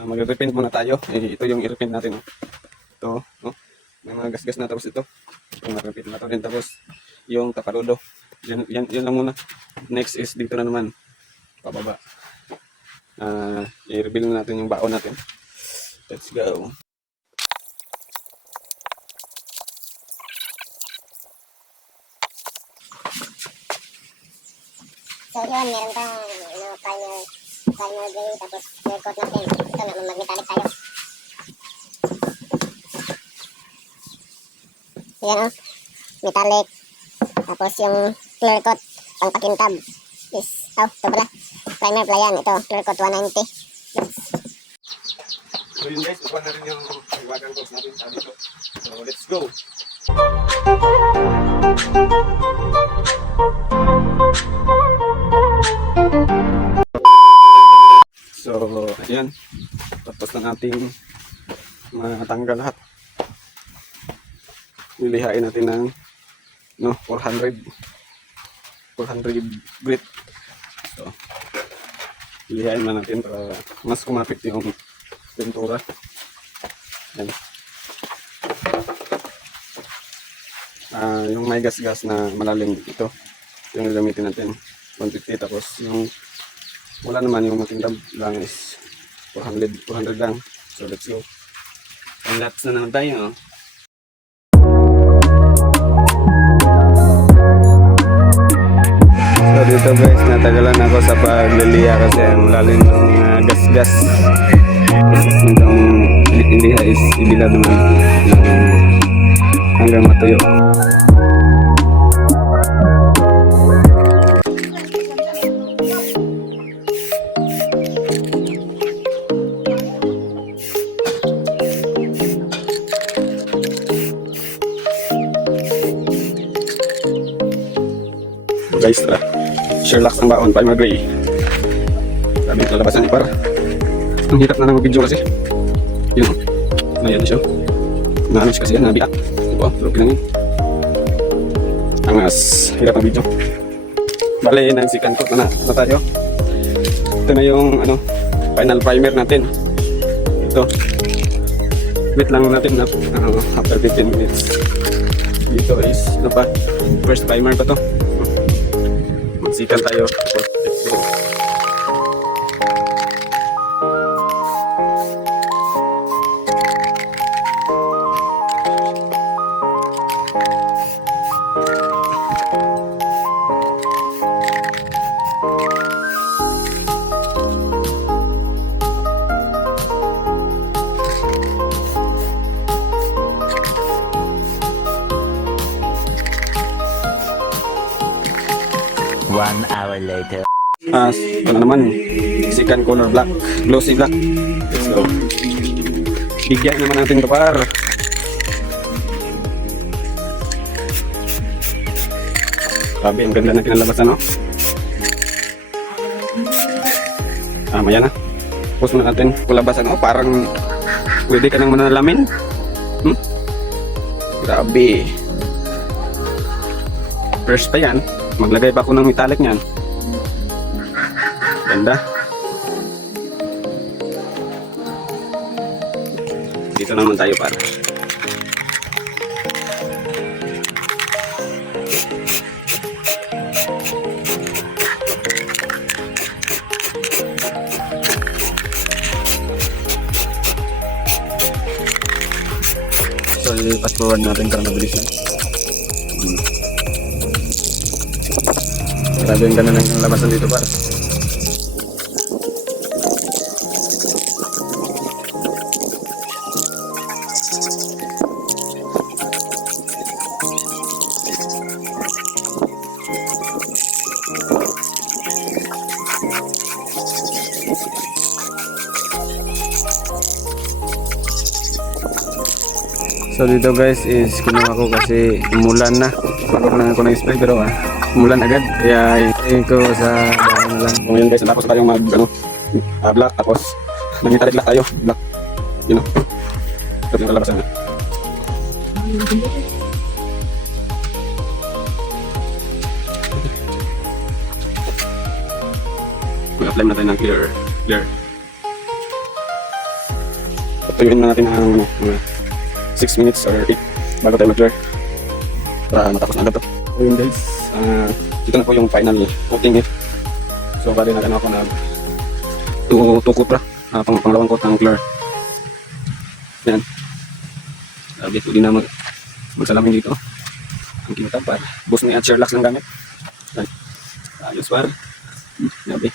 Mag-repaint muna tayo. Ito yung i-repaint natin. Ito, no? May mga gas-gas na, tapos ito. Yung mag-repaint na ito rin. Tapos yung taparudo. Yan lang muna. Next is dito na naman. Pababa. I-reveal na natin yung baon natin. Let's go. So yun, meron tayong primer gray, tapos clear coat natin. Ito na, mag-metallic tayo. Yan o, metallic. Tapos yung clear coat, pang pakintab is, ito pala, primer pala yan. Ito, clear coat 190. Yes. So yun guys, ito na rin yung wagang coats natin sa dito. So let's go. So, ayan. Tapos na nating matanggal lahat. Lilihain natin ng 400 grit. So, lilihain na natin para mas kumapit yung pintura. Ayan. Yung may gas-gas na malalim ito, yung gamitin natin 150, tapos yung wala naman, yung matintab lang is 400 lang. So let's go. And laps na naman tayo. So dito guys, natagalan ako sa pagliliha kasi malalim ng gas-gas. Itong iliha is ibila naman hanggang matuyo. Guys, Sherlock ang baon, primer gray. Sabi ito labasan ni par. Ang hirap na ng video kasi. Yun, ayan siya. Naamis kasi yan, nabiak. Ito pero pinangin. Angas, hirap ang video. Bale, nagsikan ko na tayo. Ito na yung final primer natin. Ito. Wait lang natin na after 15 minutes. Dito is, first primer pa to. Magsikan tayo. Let's go. One hour later. Ito na naman, second color black, glossy black. Let's go. Bigyan naman natin ito par. Grabe, ang ganda na kinalabasan, no? Maya na. Post mo na natin kulabasan. Parang pwede ka nang manalamin. Grabe. First pa yan. Maglagay pa ako ng metallic niyan. Ganda. Dito naman tayo para. So, i-fast forward natin para mabilis na. Grabe yung ganda ng labasan dito para. So dito guys is kinuha ko kasi umulan na. Bago lang ako na-spray pero umulan agad. Kaya hintay ko sa bahay na lang. So ngayon guys, tapos tayong black, tapos nangitalik black tayo. Black, ito yung kalabasan na. Mag-apply na tayo ng clear. Patuyuin na natin ang ano, mga 6 minutes or 8 bago tayo mag-clear. Para matapos na agad to. So yun guys, ito na po yung final coating eh. So bali na ako na 2 coat pa. Pangalawang coat ng clear. Yan. Sabi ko din na magsalamin dito. Ang kinutab par. Bus ni at Sherlock lang gamit. Yan. Ayos par. Sabi.